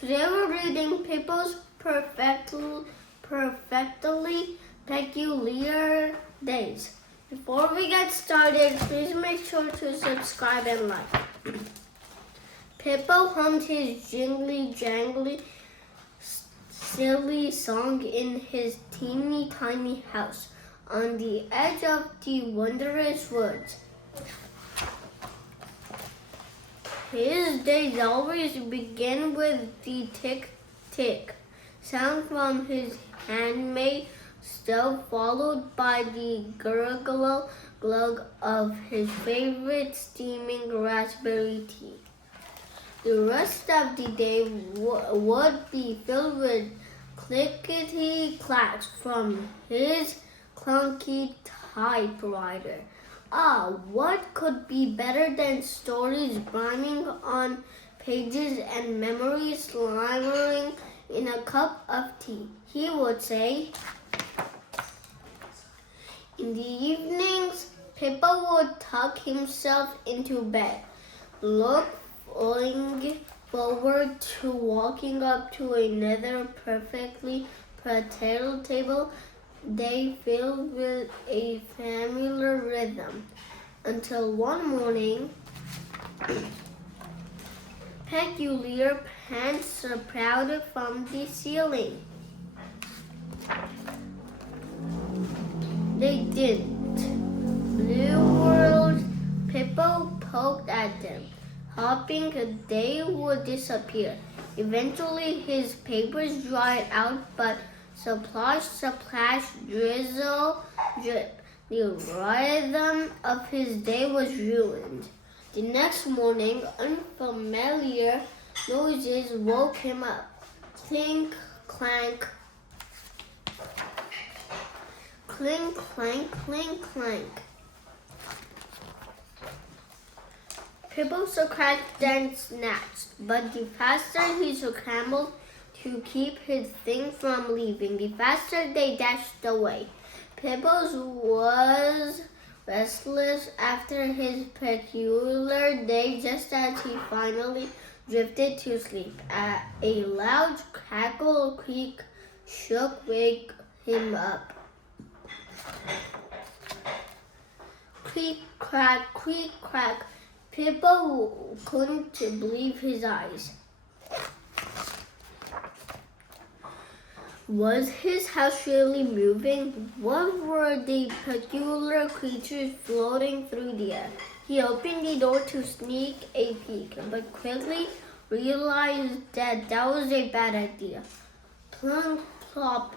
Today we're reading Pippo's perfectly peculiar days. Before we get started, please make sure to subscribe and like. Pippo hummed his jingly-jangly silly song in his teeny tiny house on the edge of the wondrous woods. His days always begin with the tick-tick sound from his handmade stove, followed by the gurgle glug of his favorite steaming raspberry tea. The rest of the day would be filled with clickety-clacks from his clunky typewriter. What could be better than stories burning on pages and memories slumbering in a cup of tea, he would say. In the evenings, Pippo would tuck himself into bed, looking forward to walking up to another perfectly potato table day filled with a familiar rhythm, until one morning, peculiar pants sprouted from the ceiling. They didn't. Blue world. Pippo poked at them, hoping they would disappear. Eventually, his papers dried out, but splash, splash, drizzle, drip. The rhythm of his day was ruined. The next morning, unfamiliar noises woke him up. Clink, clank. Clink, clank, clink, clank. Pippo scratched and snatched, but the faster he scrambled to keep his thing from leaving, the faster they dashed away. Pippo was restless after his peculiar day, just as he finally drifted to sleep. A loud crackle creak wake him up. Creak, crack, creak, crack. Pippo couldn't believe his eyes. Was his house really moving? What were the peculiar creatures floating through the air? He opened the door to sneak a peek, but quickly realized that was a bad idea. Plunk, plop.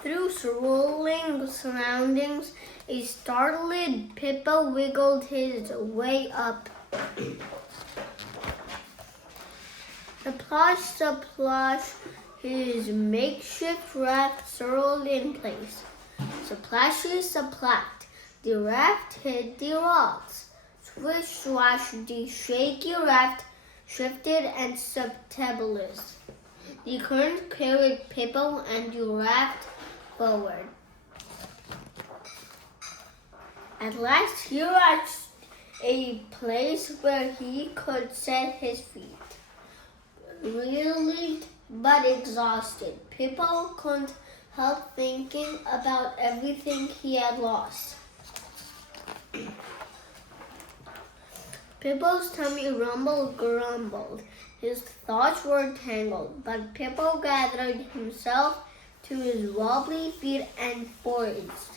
Through swirling surroundings, a startled Pippo wiggled his way up. Splash, splash, his makeshift raft swirled in place. Splashy, splat, the raft hit the rocks. Swish, swash, the shaky raft shifted and stabilized. The current carried Pippo and the raft forward. At last, he reached a place where he could set his feet. Relieved but exhausted, Pippo couldn't help thinking about everything he had lost. Pippo's tummy grumbled. His thoughts were tangled, but Pippo gathered himself to his wobbly feet and foraged.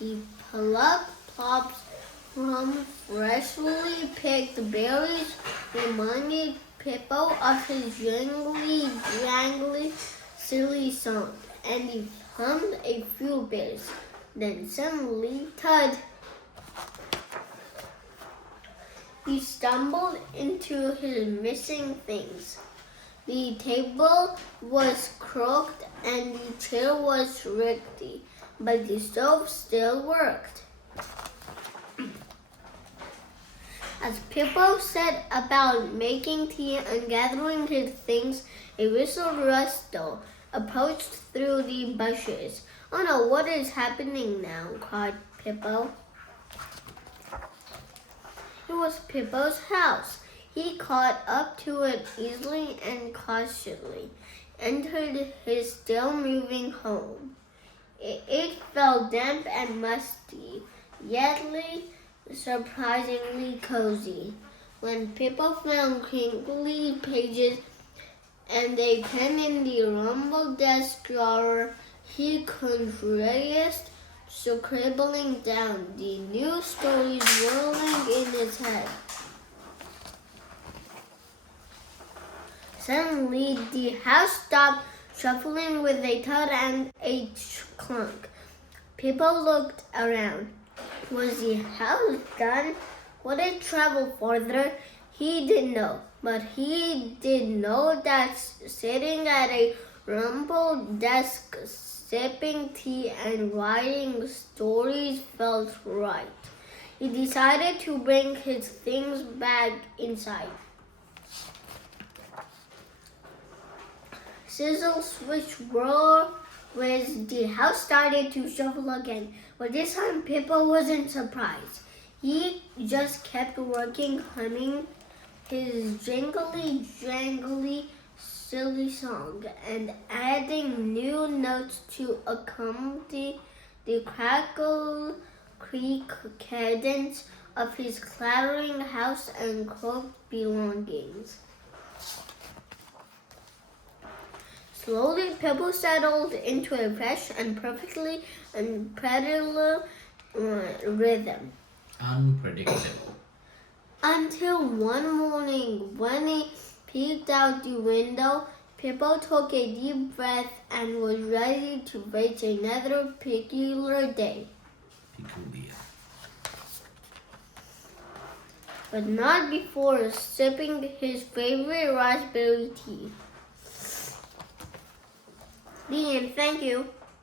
The plops from freshly picked berries reminded Pippo of his jangly, silly song, and he hummed a few bits. Then suddenly, thud! He stumbled into his missing things. The table was crooked and the chair was rickety, but the stove still worked. As Pippo set about making tea and gathering his things, a whistled rustle approached through the bushes. "Oh no, what is happening now?" cried Pippo. It was Pippo's house. He caught up to it easily and cautiously entered his still moving home. It felt damp and musty, yet surprisingly cozy. When Pippo found crinkly pages and a pen in the rumble desk drawer, he couldn't resist scribbling down the new stories whirling in his head. Suddenly, the house stopped, shuffling with a thud and a clunk. Pippo looked around. Was the house done? Would it travel farther? He didn't know, but he did know that sitting at a rumble desk, sipping tea and writing stories felt right. He decided to bring his things back inside. Sizzle, switch, roar, whiz, the house started to shuffle again, but this time Pippo wasn't surprised. He just kept working, humming his jingly, jangly, silly song and adding new notes to accompany the crackle, creak cadence of his clattering house and cloaked belongings. Slowly, Pippo settled into a fresh and perfectly unpredictable rhythm. Unpredictable. Until one morning, when he peeked out the window, Pippo took a deep breath and was ready to face another peculiar day. Peculiar. But not before sipping his favorite raspberry tea. The end. Thank you.